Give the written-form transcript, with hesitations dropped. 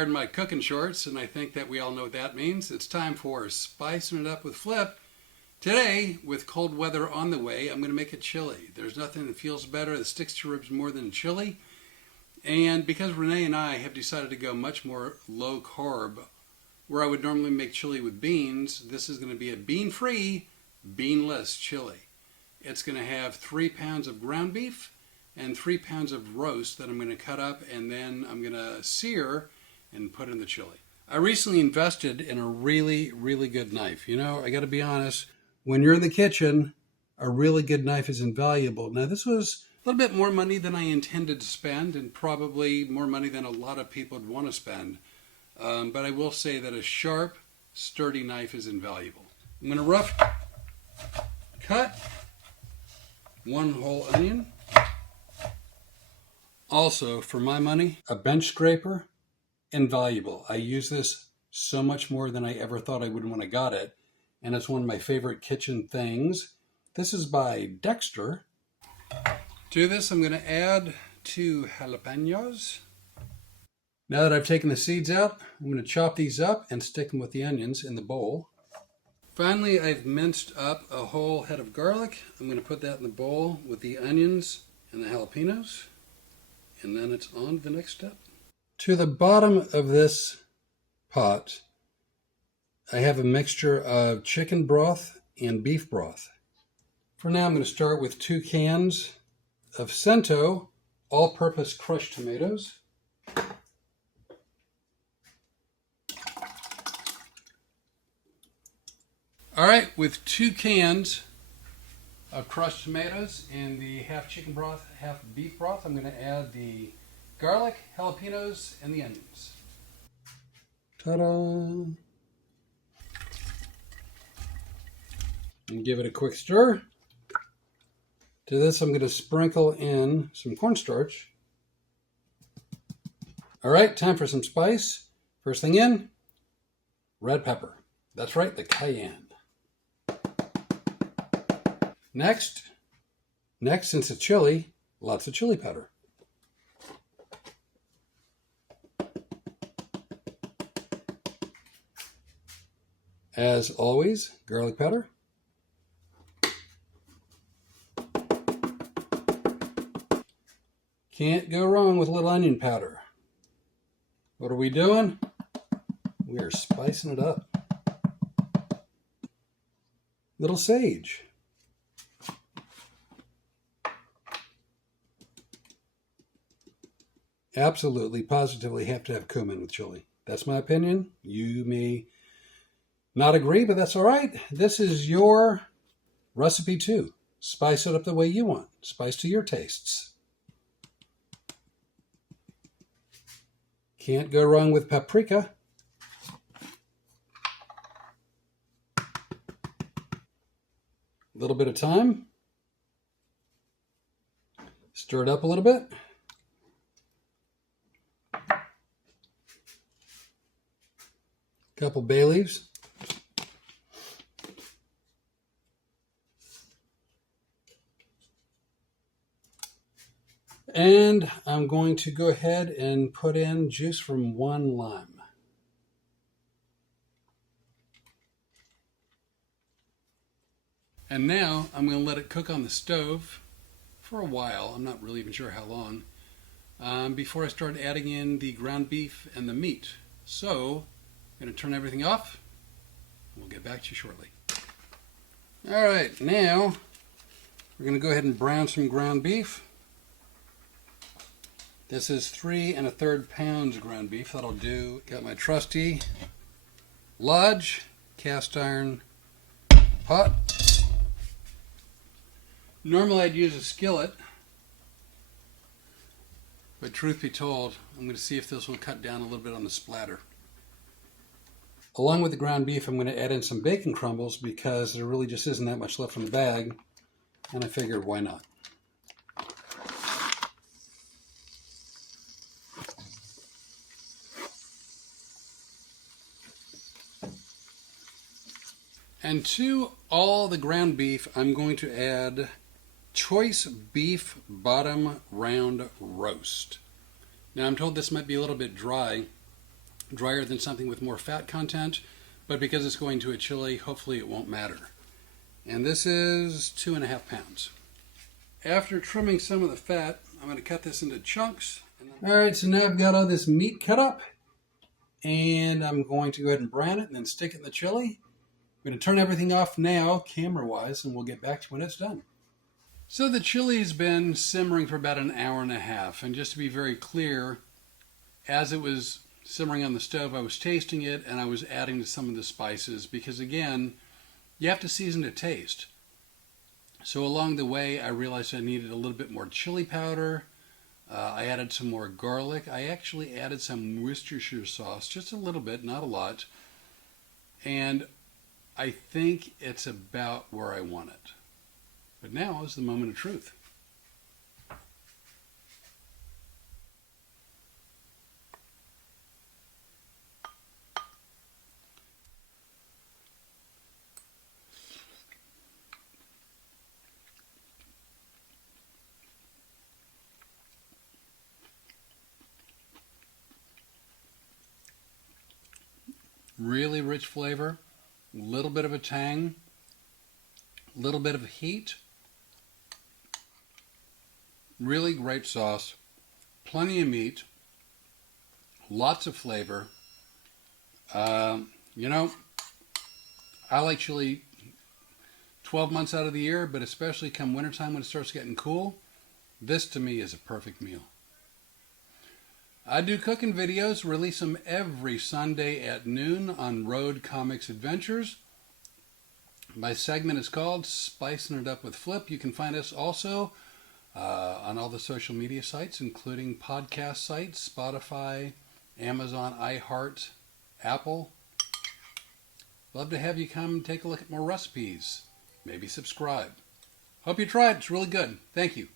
wearing my cooking shorts, and I think that we all know what that means. It's time for Spicing It Up with Flip. Today, with cold weather on the way, I'm going to make a chili. There's nothing that feels better, that sticks to ribs more than chili. And because Renee and I have decided to go much more low carb, where I would normally make chili with beans, this is going to be a bean-free, beanless chili. It's going to have 3 pounds of ground beef and 3 pounds of roast that I'm going to cut up, and then I'm going to sear and put in the chili. I recently invested in a really, really good knife. You know, I got to be honest, when you're in the kitchen, a really good knife is invaluable. Now, this was a little bit more money than I intended to spend, and probably more money than a lot of people would want to spend. But I will say that a sharp, sturdy knife is invaluable. I'm going to rough cut 1 whole onion. Also, for my money, a bench scraper, invaluable. I use this so much more than I ever thought I would when I got it, and it's one of my favorite kitchen things. This is by Dexter. To this, I'm going to add 2 jalapenos. Now that I've taken the seeds out, I'm going to chop these up and stick them with the onions in the bowl. Finally, I've minced up a whole head of garlic. I'm going to put that in the bowl with the onions and the jalapenos. And then it's on to the next step. To the bottom of this pot, I have a mixture of chicken broth and beef broth. For now, I'm going to start with 2 cans of Cento all-purpose crushed tomatoes. All right, with 2 cans of crushed tomatoes and the half chicken broth, half beef broth, I'm going to add the garlic, jalapenos, and the onions. Ta-da! And give it a quick stir. To this, I'm going to sprinkle in some cornstarch. All right, time for some spice. First thing in, red pepper. That's right, the cayenne. Next, since it's chili, lots of chili powder. As always, garlic powder. Can't go wrong with a little onion powder. What are we doing? We are spicing it up. Little sage. Absolutely, positively have to have cumin with chili. That's my opinion. You may not agree, but that's all right. This is your recipe too. Spice it up the way you want. Spice to your tastes. Can't go wrong with paprika. A little bit of thyme. Stir it up a little bit. Couple bay leaves. And I'm going to go ahead and put in juice from 1 lime. And now I'm going to let it cook on the stove for a while. I'm not really even sure how long. Before I start adding in the ground beef and the meat. So I'm going to turn everything off. We'll get back to you shortly. All right, now we're going to go ahead and brown some ground beef. This is 3 1/3 pounds ground beef. That'll do. Got my trusty Lodge cast iron pot. Normally I'd use a skillet, but truth be told, I'm going to see if this will cut down a little bit on the splatter. Along with the ground beef, I'm going to add in some bacon crumbles because there really just isn't that much left in the bag, and I figured why not. And to all the ground beef, I'm going to add choice beef bottom round roast. Now I'm told this might be a little bit dry, drier than something with more fat content, but because it's going to a chili, hopefully it won't matter. And this is 2.5 pounds. After trimming some of the fat, I'm going to cut this into chunks. All right, so now I've got all this meat cut up, and I'm going to go ahead and brine it and then stick it in the chili. I'm going to turn everything off now, camera-wise, and we'll get back to when it's done. So the chili's been simmering for about an hour and a half, and just to be very clear, as it was simmering on the stove, I was tasting it and I was adding to some of the spices because, again, you have to season to taste. So along the way, I realized I needed a little bit more chili powder. I added some more garlic. I actually added some Worcestershire sauce, just a little bit, not a lot. And I think it's about where I want it. But now is the moment of truth. Really rich flavor, a little bit of a tang, a little bit of heat, really great sauce, plenty of meat, lots of flavor. You know, I like chili 12 months out of the year, but especially come wintertime when it starts getting cool, this to me is a perfect meal. I do cooking videos, release them every Sunday at noon on Road Comics Adventures. My segment is called Spicing It Up with Flip. You can find us also on all the social media sites, including podcast sites, Spotify, Amazon, iHeart, Apple. Love to have you come and take a look at more recipes. Maybe subscribe. Hope you try it. It's really good. Thank you.